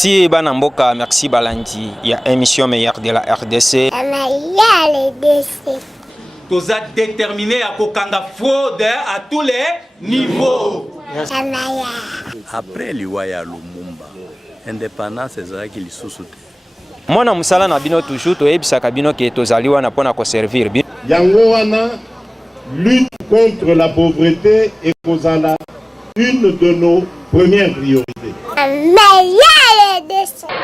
Merci Banamboka, merci Balandi. Il y a émission meilleure de la RDC. Nous a déterminé à Kokanga fraude à tous les niveaux. Après l'Iwaya Lumumba, indépendance c'est qui sous Mwana musala na bino toujours to ebisa kabino ke tozaliwa na pona ko servir bi. Yango wana lutte contre la pauvreté et kozala une de nos premières priorités.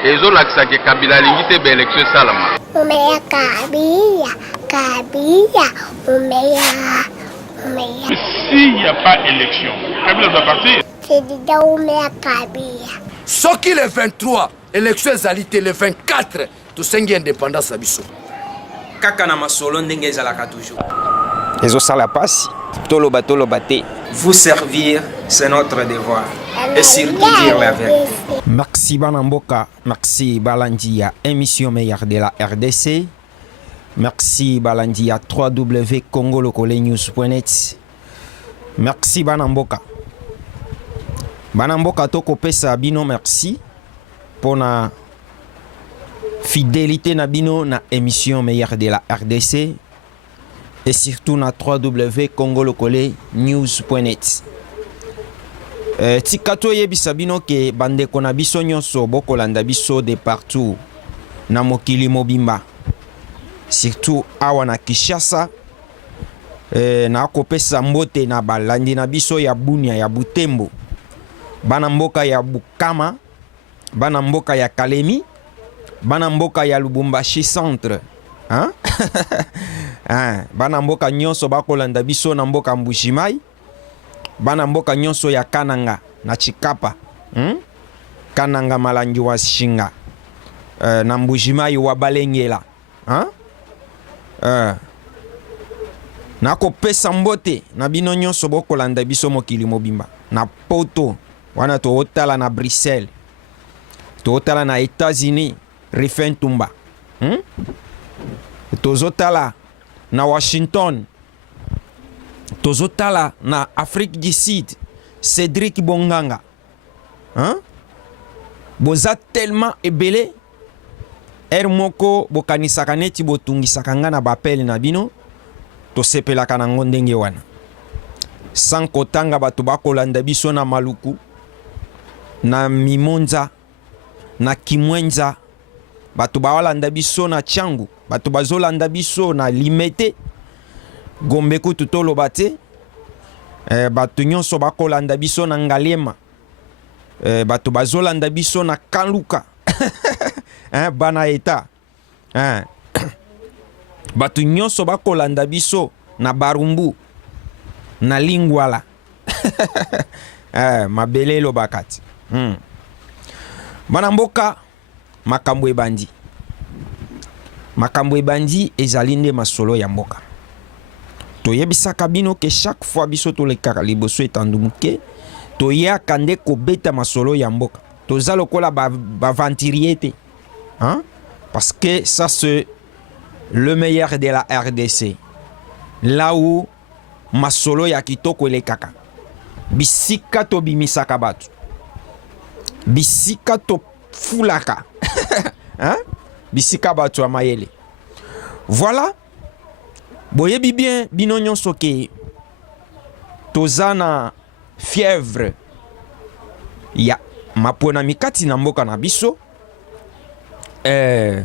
Et zo lakisa ke Kabila lingite be élection salama. Umeya Kabila. S'il n'y a pas élection, Kabila doit partir. C'est déjà Umeya Kabila. Ce qui le 23, élection ezalité le 24, tout sengi indépendance à biso. Kaka na masolo ndenge ezalaka toujours. Ezo sala pasi, toloba te. Vous servir, c'est notre devoir. Et surtout dire la vérité. Merci Banamboka, merci Balandi à émission meilleure de la RDC. Merci Balandi à www.congolocolenews.net. Merci Banamboka. Banamboka toko pesa bino merci pour la fidélité na bino na émission meilleure de la RDC. Et surtout na www.congolocolenews.net. Tikato yebisa bino ke bandeko na biso nyonso bokolanda biso de partout na mokili mobimba. Surtout awa na Kinshasa. Na kopesa mbote na balandi na biso ya Bunia ya Butembo. Bana mboka ya Bukama, bana mboka ya Kalemi, bana mboka ya Lubumbashi centre. Hein? Bana mboka nyonso bakolanda biso na mboka Mbushimai. Bana mboka nyonso ya Kananga na Chikapa. Kananga Malangi wa Shinga. Na Mbushimai wa Balengela. Na kopesa mbote na bino nyonso bokolanda biso mokili mobimba. Na poto wana to otala na Bruxelles. To otala na États-Unis, Rifentumba. Tozotala na Washington. Tozotala na Afrique du Sud, Cédric Bonganga. Boza tellement ebele. Moko bokanisaka neti botungisaka nga na bapele na bino. Tosepelaka na ndenge wana. Sans kotanga batu bakolanda biso na Maluku, na Mimonza, na Kimwenza, batu bawalanda biso na Changu, batu bazolanda biso na Limete, Gombeku tutolo bate, batu nyonso bakolanda biso na Ngaliema, batu bazolanda biso na Kanluka, bana eta, batu nyonso bakolanda biso na Barumbu, na Lingwala, mabelelo bakati. Banamboka makambo ebandi. Makambo ebandi ezalinde masolo ya mboka. Toyebisaka bino ke chaque fois biso tolekaka liboso etandumuke, toyaka nde kobeta masolo ya mboka. Toza lokola bavantirier te. Parce que ça c'est le meilleur de la RDC. Là où masolo ya kitoko elekaka. Bisika to bimisaka batu. Bisika to fulaka. Bisika batu amayele. Voilà. Boyebi bien bino nyonso ke tozana fièvre ya mapona mikati na mboka na biso.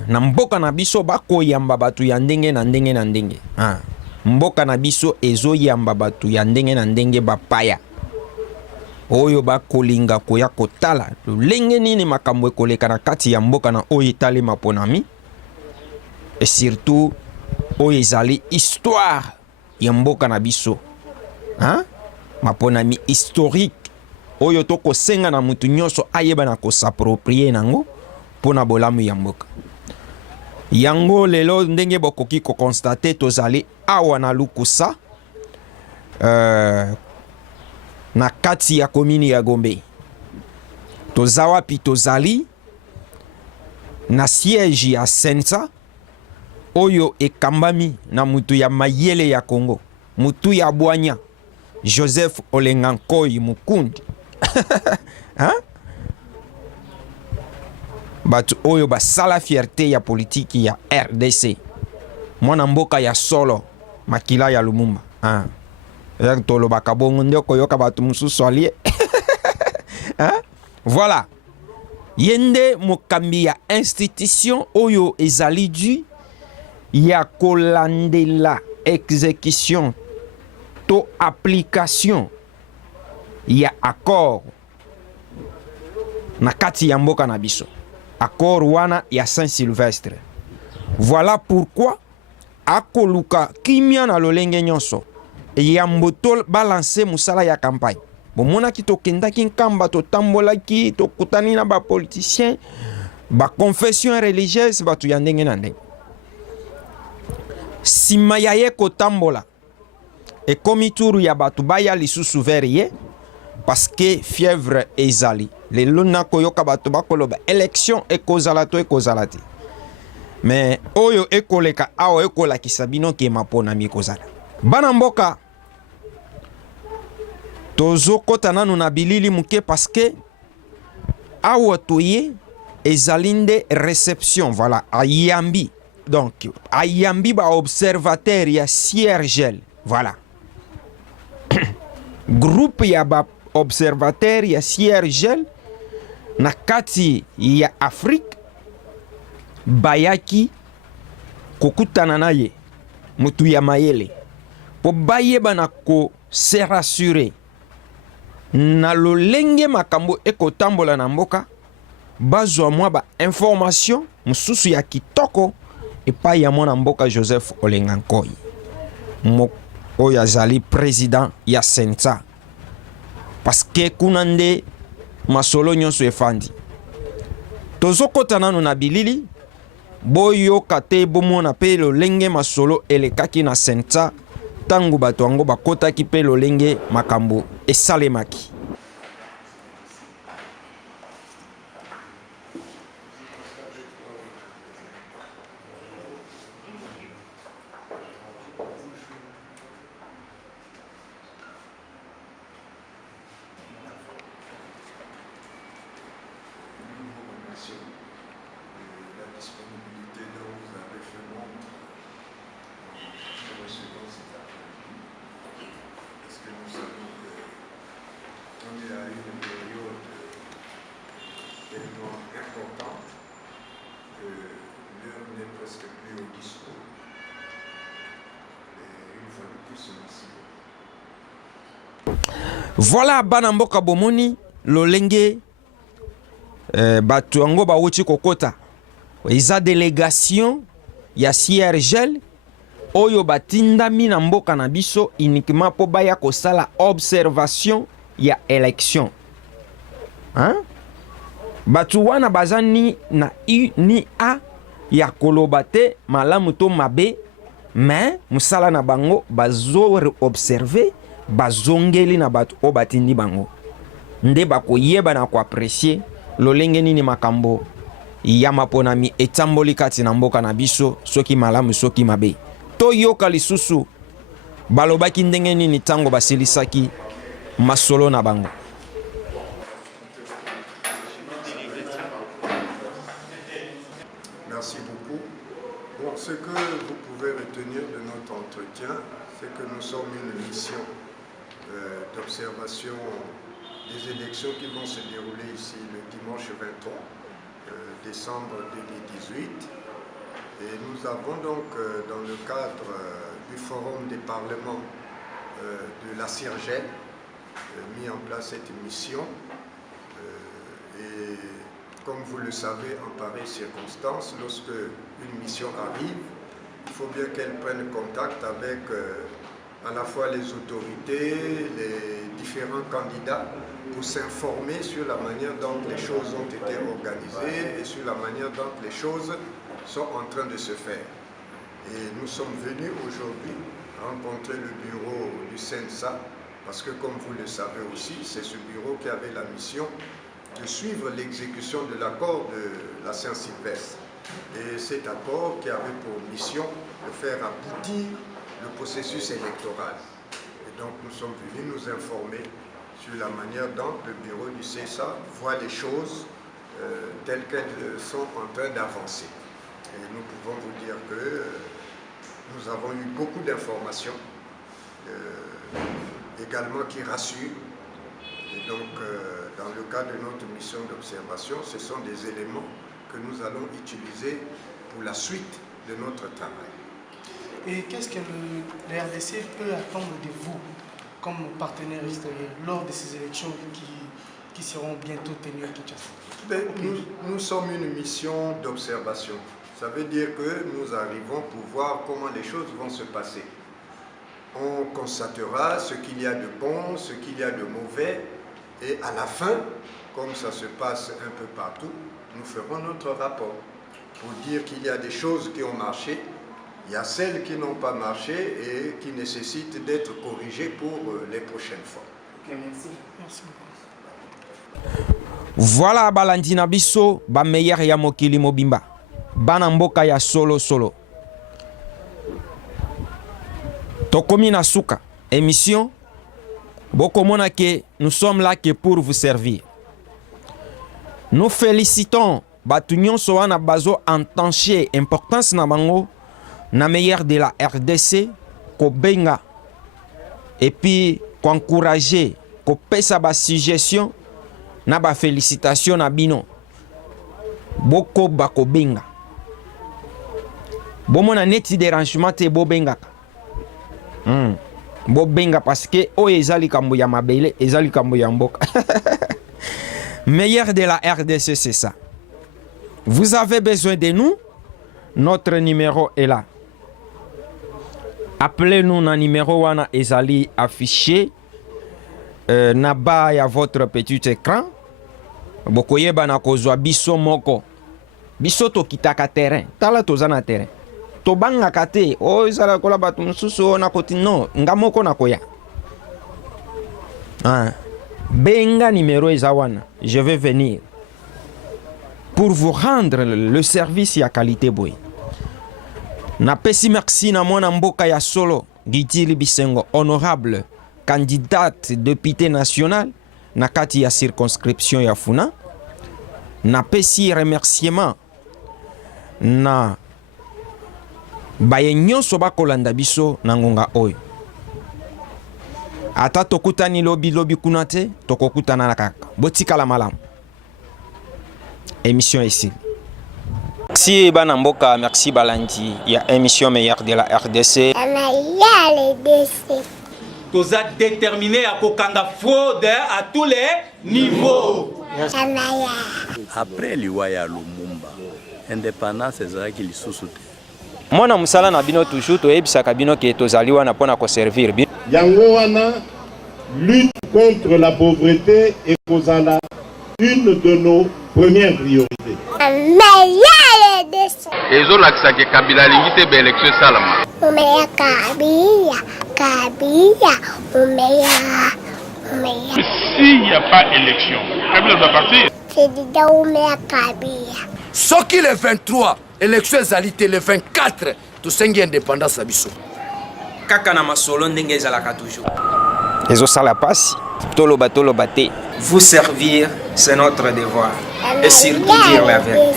Na mboka na biso bako yamba batu ya ndenge na ndenge na ndenge. Mboka na biso ezo yamba batu ya ndenge na ndenge bapaya. Oyo bakolinga koya kotala lenge nini makambo ekoleka na kati ya mboka na oyo etali maponami. Et surtout oyo ezali histoire ya mboka na biso. Maponami historique oyo toko senga na mutu nyonso ayeba na ko s'approprier nango pona bolamu ya mboka. Yango lelo ndenge bokoki ko constater tozali awa na Lukusa na kati ya komini ya Gombe. Tozawa pi tozali na siège ya Sensa oyo ekambami na mutu ya mayele ya Congo, mutu ya Bwanya, Joseph Olengankoy Mukundi. batu oyo basala fierté ya politique ya RDC mwana mboka ya solo makila ya Lumumba tolobaka bongo nde koyoka batu mususu alie voilà yende mokambi ya institution oyo ezali du ya kolandela exécution to application ya accord na kati ya mboka na biso accord wana ya Saint-Sylvestre. Voilà pourquoi akoluka kimia na lolenge nyonso ya mbotol balancer musala ya campagne. Bomonaki tokendaki nkamba totambolaki tokutani na ba politicien ba confession religieuse batu ya ndenge na ndenge. Sima ya ye kotambola ekomi turu ya batu baya lisusu vers ye parce que fièvre ezali lelo nakoyoka batu bakoloba élection ekozala to ekozala te mais oyo ekoleka awo ekolakisa bino ke maponami ekozala bana mboka tozokota nanu na bilili muke parce que awa toye ezali nde réception voilà ayambi donc ayambi ba observateur ya Ciergel voilà groupe ya ba observateur ya Ciergel na kati ya Afrique bayaki kokutana naye mutu ya mayele po bayeba na ko se rassurer na lolenge makambo ekotambola na mboka bazwa mwa ba information mususu ya kitoko epai ya mwana mboka Joseph Olenga Nkoyi oyo azali président ya Sensa parce que kuna nde masolo nyonso efandi tozokota nanu na bilili boyoka te bomona pe lolenge masolo elekaki na Sensa tangu bato yango bakotaki pe lolenge makambo esalemaki. Voilà bana mboka bomoni lolenge batu yango bawuti kokota eza délégation ya Ciergel oyo batindami na mboka na biso uniquement po baya kosala observation ya élection batu wana bazani na ni a ya koloba te malamu to mabe mais musala na bango bazo observer bazongeli na batu o batindi bango nde bakoyeba na ko apprécier lolenge nini makambo ya maponami etamboli kati na mboka na biso soki malamu soki mabe to yoka lisusu balobaki ndenge nini tango basilisaki masolo na bango. Merci beaucoup. Bon, ce que vous pouvez retenir de notre entretien, c'est que nous sommes une mission d'observation des élections qui vont se dérouler ici le dimanche 23 décembre 2018. Et nous avons donc, dans le cadre du Forum des parlements de la Ciergel, mis en place cette mission. Et comme vous le savez, en pareille circonstance, lorsque une mission arrive, il faut bien qu'elle prenne contact avec à la fois les autorités, les différents candidats, pour s'informer sur la manière dont les choses ont été organisées et sur la manière dont les choses sont en train de se faire. Et nous sommes venus aujourd'hui rencontrer le bureau du Sensa, parce que comme vous le savez aussi, c'est ce bureau qui avait la mission de suivre l'exécution de l'accord de la Saint-Sylvestre. Et cet accord qui avait pour mission de faire aboutir le processus électoral. Et donc nous sommes venus nous informer sur la manière dont le bureau du CSA voit les choses telles qu'elles sont en train d'avancer. Et nous pouvons vous dire que nous avons eu beaucoup d'informations également qui rassurent. Et donc, dans le cadre de notre mission d'observation, ce sont des éléments que nous allons utiliser pour la suite de notre travail. Et qu'est-ce que la RDC peut attendre de vous comme partenaire extérieur lors de ces élections qui seront bientôt tenues à Kinshasa? Nous sommes une mission d'observation. Ça veut dire que nous arrivons pour voir comment les choses vont se passer. On constatera ce qu'il y a de bon, ce qu'il y a de mauvais, et à la fin, comme ça se passe un peu partout, nous ferons notre rapport pour dire qu'il y a des choses qui ont marché, il y a celles qui n'ont pas marché et qui nécessitent d'être corrigées pour les prochaines fois. Ok, merci. Merci beaucoup. Voilà balandina biso ba meilleur ya mokili mobimba. Bana mboka ya solo. Tokomi na suka émission bokomona que nous sommes là que pour vous servir. Nous félicitons Batunion Soana Bazo en tanché importance na bango na meilleur de la RDC ko benga et puis ko encourager ko pesa ba suggestion na ba félicitation na bino boko bako benga bomona neti dérangement te bo benga bo benga parce que o ezali kambo ya mabele ezali kambo ya mboka. Meilleur de la RDC, c'est ça. Vous avez besoin de nous, notre numéro est là. Appelez-nous na numéro wana ezali affiché na votre petit écran. Bokoyeba na kozwa biso moko. Biso to kitaka terrain. Tala tozana terrain. Tobanga kate o ezala kola batu mususu na koti no ngamoko na koya. Benga numéro ezawana. Je vais venir pour vous rendre le service ya qualité boy. Na pesi merci na mwana mboka ya solo Gitili Bisengo, honorable candidate député national na kati ya circonscription ya Funa. Na pesi remerciement na baye nyonso bakolanda biso na ngonga oyo. Ata tokutani lobi kuna te tokokutana na kaka botikala malamu. Émission ici. Merci bana mboka, merci balandi ya émission meilleure de la RDC. Tous êtes déterminés à kokanga fraude à tous les niveaux. Après Liwaya Lumumba, indépendance ezalaki lisusu te. Mwana musala na bino toujours toyebisaka bino ke tozali wana pona ko servir bino. Yango wana lutte contre la pauvreté et kozala une de nos premières priorités. ezolakisaki Kabila alingi te baélection esalama. S'il n'y a pas élection, Kabila doit partir. Soki le 23, élection ezali le 24, tosengi indépendance na biso. Kaka na masolo ndenge ezalaka toujours. Ezosala pasi, toloba te. Vous servir, c'est notre devoir. Et surtout dire la vérité.